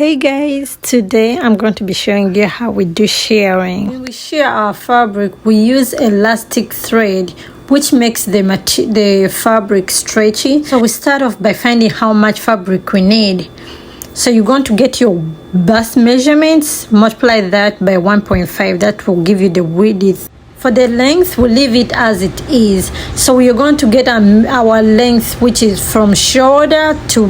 Hey guys, today I'm going to be showing you how we do shearing. When we shear our fabric, we use elastic thread which makes the fabric stretchy. So we start off by finding how much fabric we need. So you're going to get your bust measurements, multiply that by 1.5. That will give you the width. For the length, we leave it as it is. So we are going to get our length, which is from shoulder to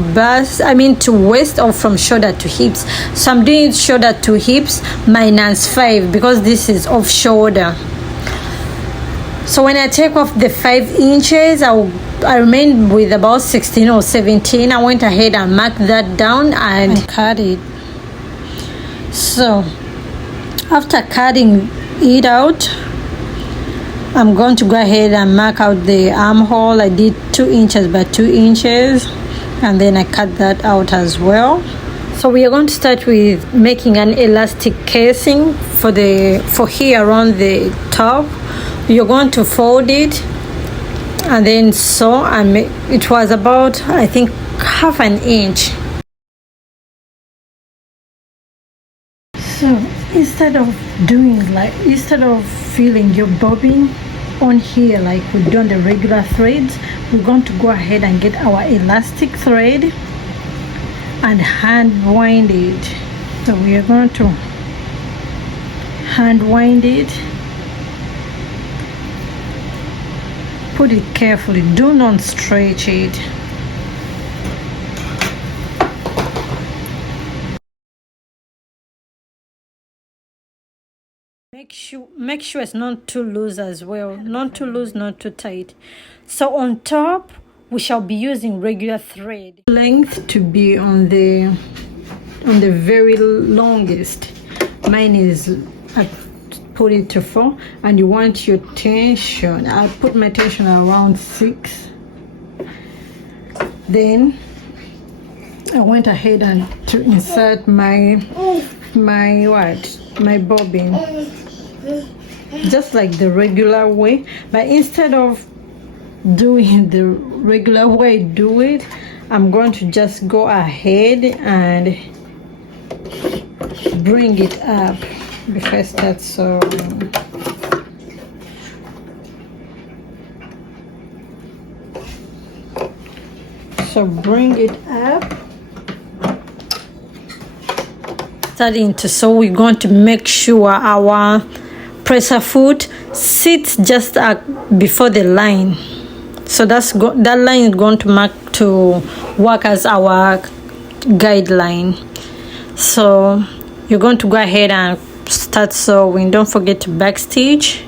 to waist, or from shoulder to hips. So I'm doing shoulder to hips minus 5 because this is off shoulder. So when I take off the 5 inches, I remain with about 16 or 17. I went ahead and marked that down and cut it. So after cutting it out, I'm going to go ahead and mark out the armhole. I did 2 inches by 2 inches, and then I cut that out as well. So we are going to start with making an elastic casing for here around the top. You're going to fold it and then sew, and it was about, I think, half an inch. So instead of filling your bobbin on here like we do on the regular threads, we're going to go ahead and get our elastic thread and hand wind it. So we are going to hand wind it. Put it carefully, do not stretch it. Make sure it's not too loose as well. Not too loose, not too tight. So on top, we shall be using regular thread. Length to be on the very longest. Mine is, I put it to 4, and you want your tension. I put my tension around 6. Then I went ahead and to insert my bobbin, just like the regular way, but instead of doing the regular way I'm going to just go ahead and bring it up because that's so bring it up. Starting to sew, we're going to make sure our presser foot sits just before the line. So that line is going to work as our guideline. So you're going to go ahead and start sewing. Don't forget to backstitch.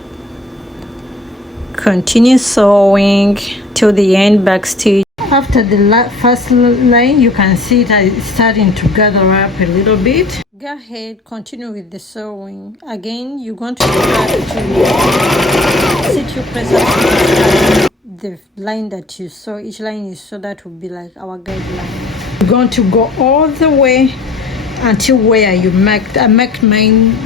Continue sewing till the end, backstitch. After the first line, you can see that it's starting to gather up a little bit. Go ahead, continue with the sewing. Again, you're going to start to sit your presser the line that you sew. Each line you sew, that will be like our guideline. You're going to go all the way until where you marked. I marked mine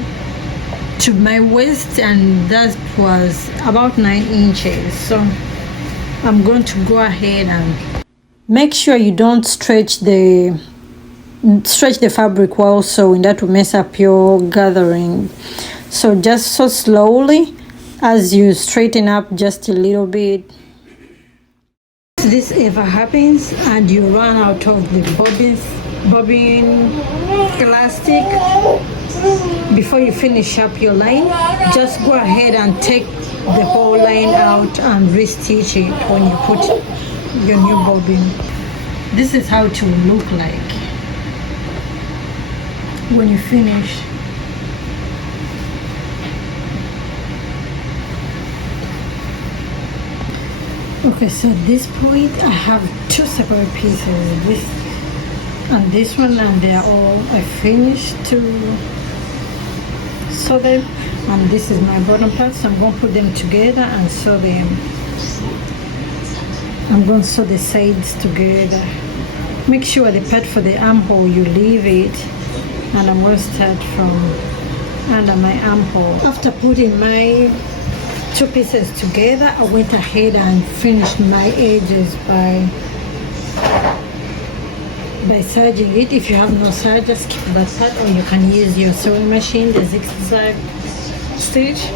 to my waist, and that was about 9 inches. So I'm going to go ahead and make sure you don't stretch the fabric while sewing. That will mess up your gathering. So just sew slowly as you straighten up just a little bit. If this ever happens and you run out of the bobbin elastic before you finish up your line, just go ahead and take the whole line out and restitch it when you put your new bobbin. This is how it will look like when you finish. Okay, so at this point I have 2 separate pieces, this and this one, and they are all, I finished to sew them, and this is my bottom part. So I'm going to put them together and sew them. I'm going to sew the sides together. Make sure the part for the armhole you leave it, and I'm going to start from under my armhole. After putting my 2 pieces together, I went ahead and finished my edges by by serging it. If you have no serge, just keep that part, or you can use your sewing machine, the zigzag stitch.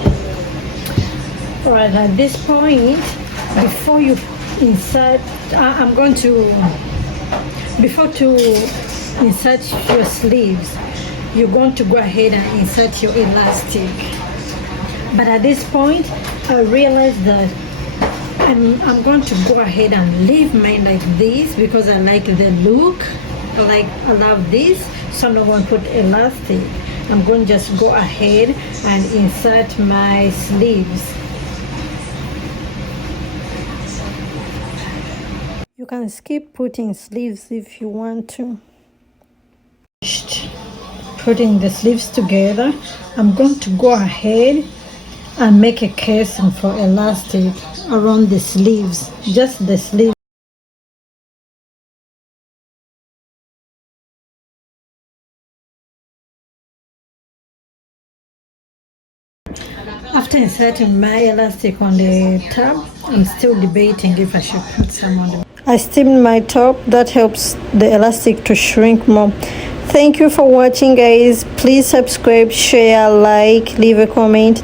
Alright, at this point, before you insert, I'm going to, before to insert your sleeves, you're going to go ahead and insert your elastic. But at this point, I realized that I'm going to go ahead and leave mine like this because I like the look. I love this, so I'm not going to put elastic. I'm going to just go ahead and insert my sleeves. You can skip putting sleeves if you want to. Putting the sleeves together, I'm going to go ahead and make a casing for elastic around the sleeves, just the sleeves. After inserting my elastic on the top, I'm still debating if I should put some on the... I steamed my top. That helps the elastic to shrink more. Thank you for watching, guys. Please subscribe, share, like, leave a comment.